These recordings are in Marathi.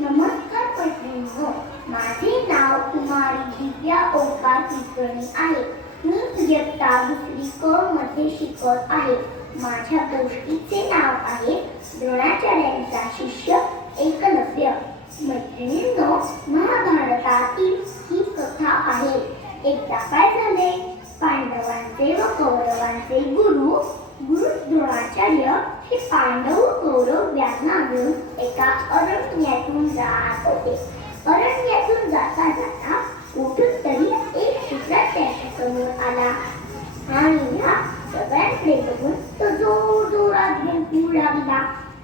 नमस्कार मैत्रिणींनो. माझे नाव कुमारी दिव्या ओंकार कुलकर्णी आहे. मी इयत्ता दुसरी क मध्ये शिकत आहे. माझ्या गोष्टीचे नाव आहे द्रोणाचार्यांचा शिष्य एकलव्य. मैत्रिणींनो महाभारतातील ही कथा आहे. एकदा काय झाले? पांडवांचे व कौरवांचे गुरु गुरु द्रोणाचार्य हे पांडव कौरव यांना घेऊन एका अरण्यातून जात होते. अरण्यातून जाता जाता कुठून तरी एक कुत्रा त्यांच्यासमोर आला. आणि या सगळ्यांकडे बघून तो जोर जोरात भुंकू लागला.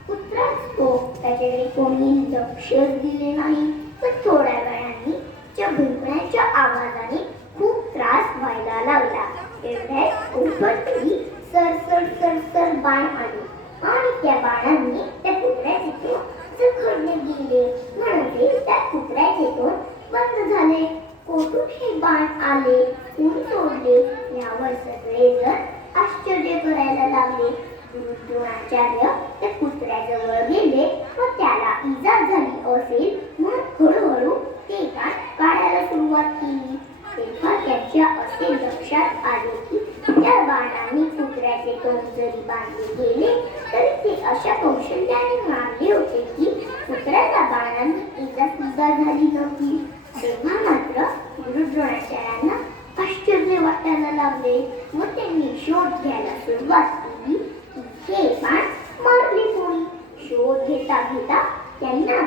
कुत्राच तो त्याच्याकडे कोणी लक्ष दिले नाही. पण थोड्या वेळाने त्या भुंकण्याच्या आवाजाने खूप त्रास व्हायला लागला. एवढ्या कुठतरी सर सर सर सर बाण आली. आणि त्या बाणांनी त्या कुत्र्याचे तोंड जखडले गेले म्हणजे त्या कुत्र्याचे तोंड बंद झाले. कोठून हे बाण आले? कोण सोडले? यावर सगळेजण आश्चर्य करायला लागले. द्रोणाचार्य त्या कुत्र्याजवळ गेले व त्याला इजा झाली असेल म्हणून हळूहळू ते बाण काढायला सुरुवात केली तेव्हा त्याच्या असे लक्षात आले की त्या बाणांनी कुत्र्याचे तोंड जरी बांधले गेले तरी ते अशा कौशल्याने मारले होते की कुत्र्याला बाळांना इजा सुद्धा झाली नव्हती. तेव्हा मात्र गुरु द्रोणाचार्यांना आश्चर्य वाटायला लावले व त्यांनी शोध घ्यायला सुरुवात केली. की हे बाण मारले कोणी? शोध घेता घेता त्यांना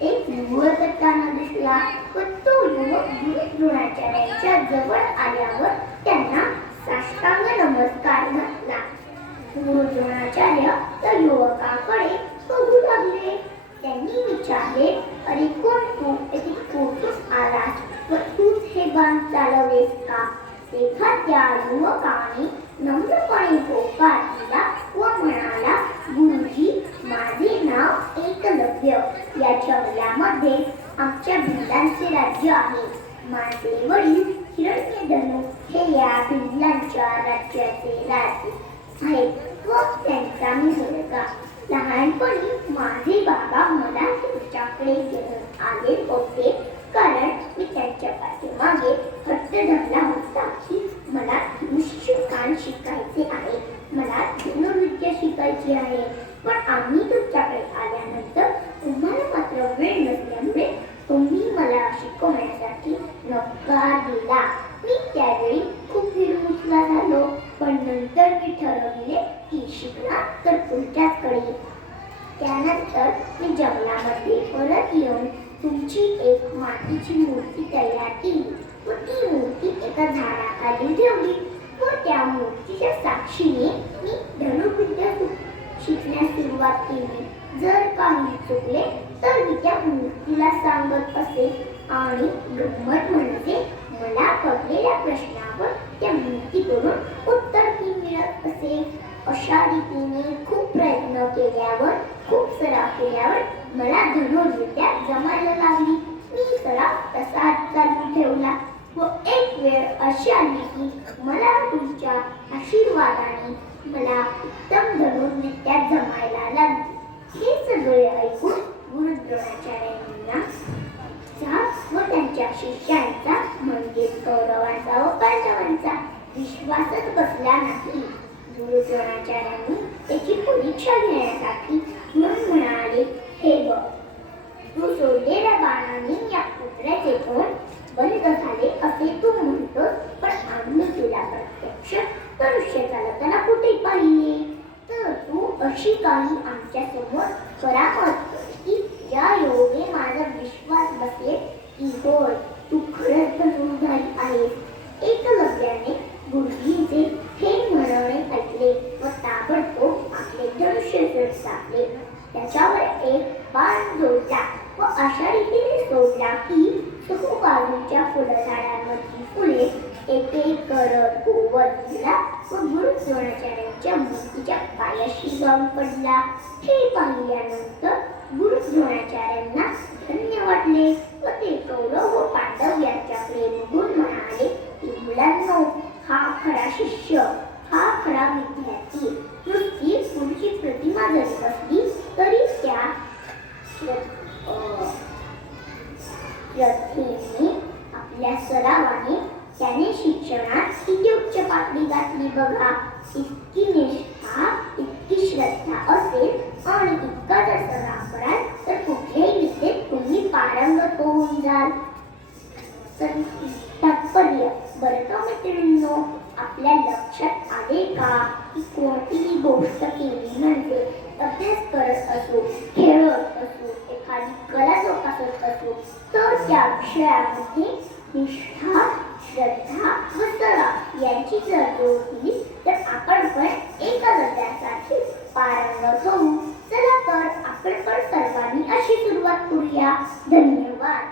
एक युवक येताना दिसला व तो युवक गुरु द्रोणाचार्यांच्या जवळ आल्यावर त्यांना साष्टांग नमस्कार घातला द्रोणाचार्य त्या युवकाकडे बघू लागले त्यांनी विचारले अरे कोण तू येथे कुठून आलास व तूच हे बाण चालवलेस का तेव्हा त्या युवकाने नम्रपणे होकार दिला व म्हणाला गुरुजी माझे नाव एकलव्य या जंगलामध्ये आमच्या भिल्लांचे राज्य आहे माझे वडील हिरण्यधनु हे या भिल्लांच्या राज्याचे राजे आहेत व त्यांचा मी मुलगा लहानपणी माझे बाबा मला तुमच्याकडे घेऊन आले होते कारण मी त्यांच्या पाठीमागे हट्ट धरला होता की मला शिक्षकान शिकायचे आहे मला धनुर्विद्या शिकायची आहे पण आम्ही तुमच्याकडे आल्यानंतर तुम्हाला मात्र वेळ नसल्यामुळे तुम्ही मला शिकवण्यासाठी नकार दिला मी त्यावेळी खूप विरमुसला झालो पण नंतर मी ठरवले की शिकणार तर तुमच्याचकडे त्यानंतर मी जंगलामध्ये परत येऊन तुमची एक मातीची मूर्ती तयार केली व ती मूर्ती एका झाडाखाली ठेवली व त्या मूर्तीच्या साक्षीने मी धनुविद्या शिकण्यास सुरुवात केली. जर काही चुकले तर मी त्या मूर्तीला सांगत असे आणि गंमत म्हणजे मला पडलेल्या प्रश्नावर त्या मूर्तीकडून अशा रीतीने खूप प्रयत्न केल्यावर खूप सराव केल्यावर मला धनुर्विद्या जमायला लागली. मी सराव तसाच चालू ठेवला व एक वेळ अशी आली की मला तुमच्या आशीर्वादाने मला उत्तम धनुर्विद्या जमायला लागली. हे सगळे ऐकून गुरु द्रोणाचार्यांना व त्यांच्या शिष्यांचा म्हणजे कौरवांचा व पांडवांचा विश्वासच बसला नाही. गुरु द्रोणाचार्यांनी त्याची परीक्षा घेण्यासाठी म्हणून म्हणाले हे बघ तू सोडलेल्या बाणाने या कुत्र्याचे तोंड बंद झाले असे तू म्हणतोस पण आम्ही तुला प्रत्यक्ष मनुष्य चालताना कुठे पाहिले? तर तू अशी काही आमच्यासमोर करामत की ज्या योगे माझा विश्वास बसेल की होय तू खरंच धनुर्धारी आहेस. एकलव्याने गुरुजीचे एक बाण जोडला व अशा रीतीने सोडला की चहूबाजूच्या फुलझाडांवरची फुले एक एक करत उगवत दिला व गुरु द्रोणाचार्यांच्या मूर्तीच्या पायाशी जाऊन पडला. हे पाहिल्यानंतर गुरु द्रोणाचार्यांना धन्य वाटले व ते कौरव व पांडव यांच्याकडे बघून म्हणाले की मुलांनो हा खरा शिष्य हा खरा मित्र नुसती पुढची प्रतिमा जरी असली तरी त्या अ, श्रद्धेने आपल्या सरावाने त्याने शिक्षणात किती उच्च पातळी गाठली बघा. इतकी निष्ठा इतकी श्रद्धा असेल आणि इतका जर सराव कराल तर कुठल्याही विद्येत तुम्ही पारंगत होऊन जाल. तर तात्पर्य बरं का मैत्रिणींनो आपल्या लक्षात आले का की कोणतीही गोष्ट केली म्हणजे अभ्यास करत असो खेळत असो एखादी कला जोपासत असो तर त्या विषयामध्ये निष्ठा श्रद्धा व सराव यांची जर तर आपण पण एका गद्यासाठी पारंगत होऊ. चला तर आपण पण सर्वांनी अशी सुरुवात करूया. धन्यवाद.